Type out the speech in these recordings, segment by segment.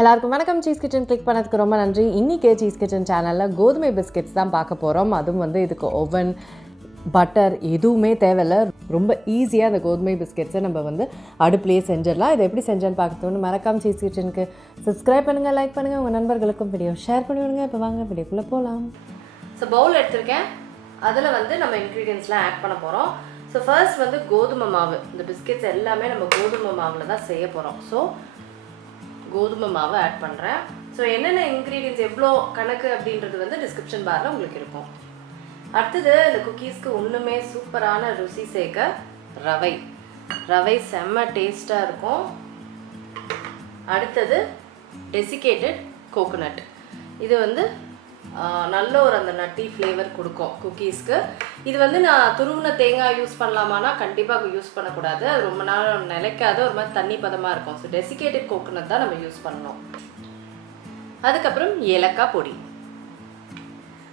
எல்லாருக்கும் வணக்கம். Cheese kitchen click பண்ணதுக்கு ரொம்ப நன்றி. இன்றைக்கே சீஸ் கிச்சன் சேனலில் கோதுமை பிஸ்கெட்ஸ் தான் பார்க்க போகிறோம். அதுவும் வந்து இதுக்கு ஓவன், பட்டர் எதுவுமே தேவையில்லை. ரொம்ப ஈஸியாக அந்த கோதுமை பிஸ்கெட்ஸை நம்ம வந்து அடுப்புலேயே செஞ்சிடலாம். இதை எப்படி செஞ்சேன்னு பார்க்கணுன்னு மறக்காம சீஸ் கிச்சனுக்கு சப்ஸ்கிரைப் பண்ணுங்கள், லைக் பண்ணுங்கள், உங்கள் நண்பர்களுக்கும் வீடியோ ஷேர் பண்ணி விடுங்க. இப்போ வாங்க வீடியோக்குள்ளே போகலாம். ஸோ பவுல் எடுத்திருக்கேன். அதில் வந்து நம்ம இன்க்ரீடியன்ஸ்லாம் ஆட் பண்ண போகிறோம். ஸோ ஃபர்ஸ்ட் வந்து கோதுமை மாவு. இந்த பிஸ்கெட்ஸ் எல்லாமே நம்ம கோதுமை மாவில் தான் செய்ய போகிறோம். ஸோ கோதுமை மாவு ஆட் பண்ணுறேன். ஸோ என்னென்ன இன்க்ரீடியன்ஸ் எவ்வளோ கணக்கு அப்படின்றது வந்து டிஸ்கிரிப்ஷன் பாரில் உங்களுக்கு இருக்கும். அடுத்தது இந்த குக்கீஸ்க்கு ஒன்றுமே சூப்பரான ருசி சேர்க்க ரவை செம்ம டேஸ்ட்டாக இருக்கும். அடுத்தது டெசிகேட்டட் கோகோனட். இது வந்து நல்ல ஒரு அந்த நட்டி ஃப்ளேவர் கொடுக்கும் குக்கீஸ்க்கு. இது வந்து நான் துருவின தேங்காய் யூஸ் பண்ணலாமான்னா கண்டிப்பாக யூஸ் பண்ணக்கூடாது. அது ரொம்ப நாள் நிலைக்காத ஒரு மாதிரி தண்ணி பதமாக இருக்கும். ஸோ டெசிகேட்டட் கோகோனட் தான் நம்ம யூஸ் பண்ணணும். அதுக்கப்புறம் ஏலக்காய் பொடி.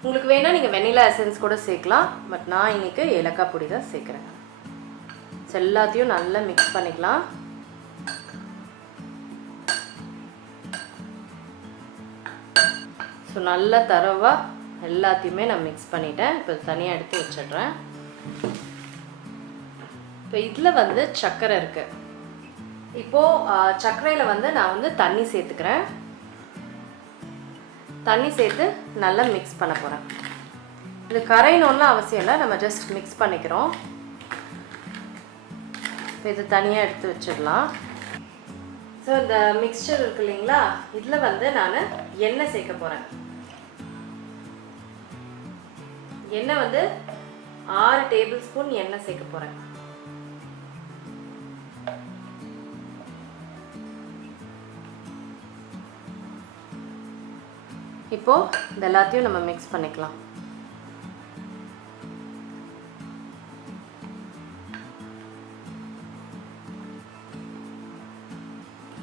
உங்களுக்கு வேணால் நீங்கள் வெனிலா எசன்ஸ் கூட சேர்க்கலாம். பட் நான் இன்றைக்கி ஏலக்காய் பொடி தான் சேர்க்குறேன். ஸோ எல்லாத்தையும் நல்லா மிக்ஸ் பண்ணிக்கலாம். ஸோ நல்லா தரவாக எல்லாத்தையுமே நான் மிக்ஸ் பண்ணிட்டேன். இப்போ தனியாக எடுத்து வச்சிடுறேன். இப்போ இதில் வந்து சர்க்கரை இருக்குது. இப்போது சர்க்கரையில் வந்து நான் வந்து தண்ணி சேர்த்துக்கிறேன். தண்ணி சேர்த்து நல்லா மிக்ஸ் பண்ண போகிறேன். இது கரையணும்லாம் அவசியம் இல்லை, நம்ம ஜஸ்ட் மிக்ஸ் பண்ணிக்கிறோம். இப்போ இது தனியாக எடுத்து வச்சிடலாம். ஸோ இந்த மிக்சர் இருக்கு இல்லைங்களா, இதில் வந்து நான் எண்ணெய் சேர்க்க போகிறேன். எண்ணெய் வந்து 6 டேபிள் ஸ்பூன் எண்ணெய் சேர்க்க போகிறேன். இப்போது இது எல்லாத்தையும் நம்ம மிக்ஸ் பண்ணிக்கலாம்.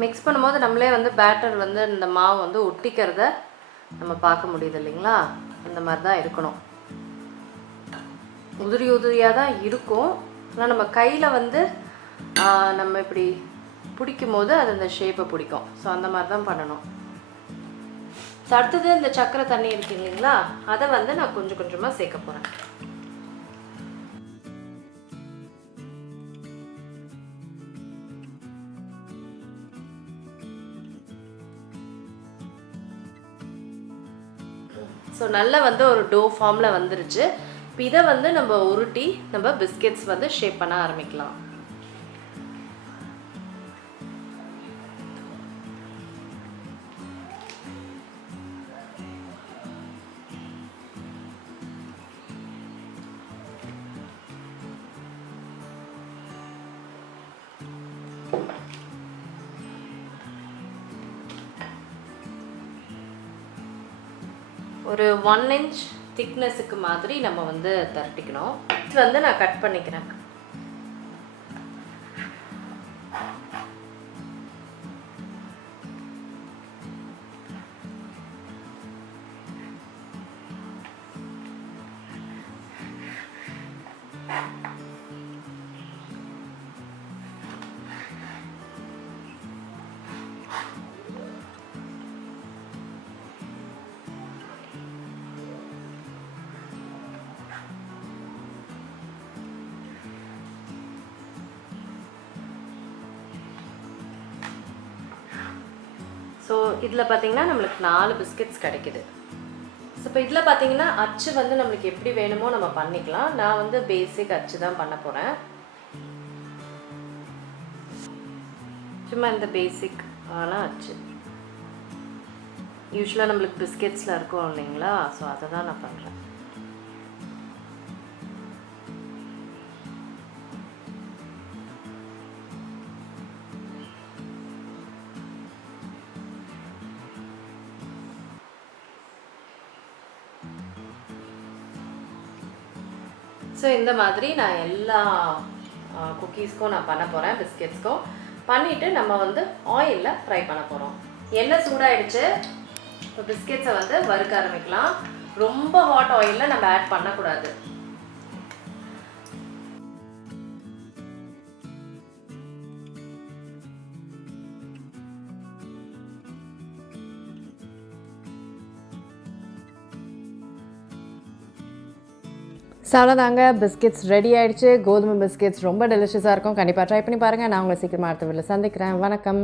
மிக்ஸ் பண்ணும்போது நம்மளே வந்து பேட்டர் வந்து இந்த மாவு வந்து ஒட்டிக்கிறத நம்ம பார்க்க முடியுது இல்லைங்களா, இந்த மாதிரி தான் இருக்கணும். உதிரியாக தான் இருக்கும். ஆனால் நம்ம கையில் வந்து நம்ம இப்படி பிடிக்கும் போது அது அந்த ஷேப்பை பிடிக்கும். ஸோ அந்த மாதிரி தான் பண்ணணும். ஸோ அடுத்தது இந்த சர்க்கரை தண்ணி இருக்கு இல்லைங்களா, அதை வந்து நான் கொஞ்சம் கொஞ்சமாக சேர்க்க போகிறேன். ஸோ நல்லா வந்து ஒரு டோ ஃபார்மில் வந்துருச்சு. இப்போ இதை வந்து நம்ம உருட்டி நம்ம பிஸ்கெட்ஸ் வந்து ஷேப் பண்ண ஆரம்பிக்கலாம். ஒரு 1 inch திக்னஸுக்கு மாதிரி நம்ம வந்து தரட்டிக்கணும். இது வந்து நான் கட் பண்ணிக்கிறேன். ஸோ இதில் பார்த்தீங்கன்னா நம்மளுக்கு 4 பிஸ்கெட்ஸ் கிடைக்குது. ஸோ இப்போ இதில் பார்த்தீங்கன்னா அச்சு வந்து நம்மளுக்கு எப்படி வேணுமோ நம்ம பண்ணிக்கலாம். நான் வந்து பேசிக் அச்சு தான் பண்ண போகிறேன். சும்மா இந்த பேசிக் ஆனால் அச்சு யூஸ்வலாக நம்மளுக்கு பிஸ்கெட்ஸில் இருக்கும் இல்லைங்களா, ஸோ அதை தான் நான் பண்ணுறேன். ஸோ இந்த மாதிரி நான் எல்லா குக்கீஸ்க்கும் நான் பண்ண போகிறேன், பிஸ்கெட்ஸ்க்கும் பண்ணிவிட்டு நம்ம வந்து ஆயிலில் ஃப்ரை பண்ண போகிறோம். எண்ணெய் சூடாகிடுச்சு. இப்போ பிஸ்கெட்ஸை வந்து வறுக்க ஆரம்பிக்கலாம். ரொம்ப ஹாட் ஆயிலில் நம்ம ஆட் பண்ணக்கூடாது. அவ்வளோதாங்க, பிஸ்கெட்ஸ் ரெடி ஆகிடுச்சு. கோதுமை பிஸ்கெட்ஸ் ரொம்ப டெலிஷியஸாக இருக்கும். கண்டிப்பாக ட்ரை பண்ணி பாருங்கள். நான் உங்களை சீக்கிரமாக அடுத்த வீடியோவில் சந்திக்கிறேன். வணக்கம்.